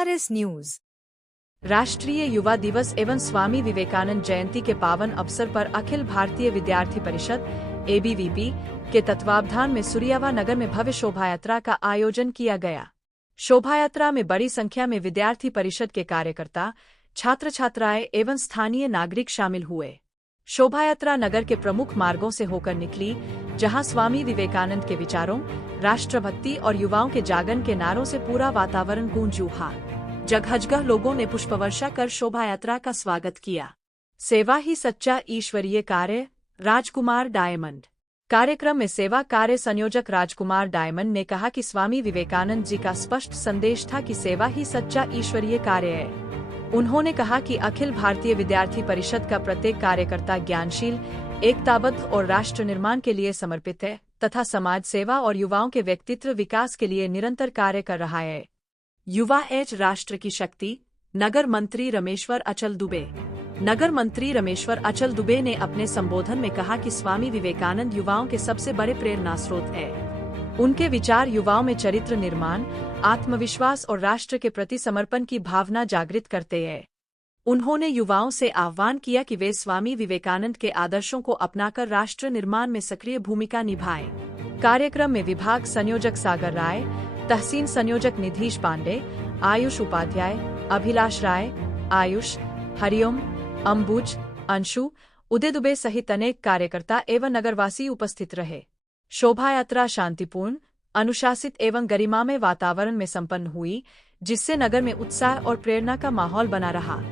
BRS news. राष्ट्रीय युवा दिवस एवं स्वामी विवेकानंद जयंती के पावन अवसर पर अखिल भारतीय विद्यार्थी परिषद ABVP के तत्वावधान में सुरियावा नगर में भव्य शोभायात्रा का आयोजन किया गया। शोभायात्रा में बड़ी संख्या में विद्यार्थी परिषद के कार्यकर्ता, छात्र छात्राएं एवं स्थानीय नागरिक शामिल हुए। शोभायात्रा नगर के प्रमुख मार्गों से होकर निकली, जहां स्वामी विवेकानंद के विचारों, राष्ट्रभक्ति और युवाओं के जागरण के नारों से पूरा वातावरण गूंज उठा। जगह लोगों ने पुष्पवर्षा कर शोभायात्रा का स्वागत किया। सेवा ही सच्चा ईश्वरीय कार्य, राजकुमार डायमंड। कार्यक्रम में सेवा कार्य संयोजक राजकुमार डायमंड ने कहा कि स्वामी विवेकानंद जी का स्पष्ट संदेश था कि सेवा ही सच्चा ईश्वरीय कार्य है। उन्होंने कहा कि अखिल भारतीय विद्यार्थी परिषद का प्रत्येक कार्यकर्ता ज्ञानशील, एकताबद्ध और राष्ट्र निर्माण के लिए समर्पित है तथा समाज सेवा और युवाओं के व्यक्तित्व विकास के लिए निरंतर कार्य कर रहा है। युवा एज राष्ट्र की शक्ति, नगर मंत्री रमेश्वर अचल दुबे। नगर मंत्री रमेश्वर अचल दुबे ने अपने संबोधन में कहा कि स्वामी विवेकानंद युवाओं के सबसे बड़े प्रेरणा स्रोत है। उनके विचार युवाओं में चरित्र निर्माण, आत्मविश्वास और राष्ट्र के प्रति समर्पण की भावना जागृत करते हैं। उन्होंने युवाओं से आह्वान किया कि वे स्वामी विवेकानंद के आदर्शों को अपनाकर राष्ट्र निर्माण में सक्रिय भूमिका निभाएं। कार्यक्रम में विभाग संयोजक सागर राय, तहसीन संयोजक निधीश पांडे, आयुष उपाध्याय, अभिलाष राय, आयुष, हरिओम, अंबुज, अंशु, उदय दुबे सहित अनेक कार्यकर्ता एवं नगरवासी उपस्थित रहे। शोभायात्रा शांतिपूर्ण, अनुशासित एवं गरिमामय वातावरण में संपन्न हुई, जिससे नगर में उत्साह और प्रेरणा का माहौल बना रहा।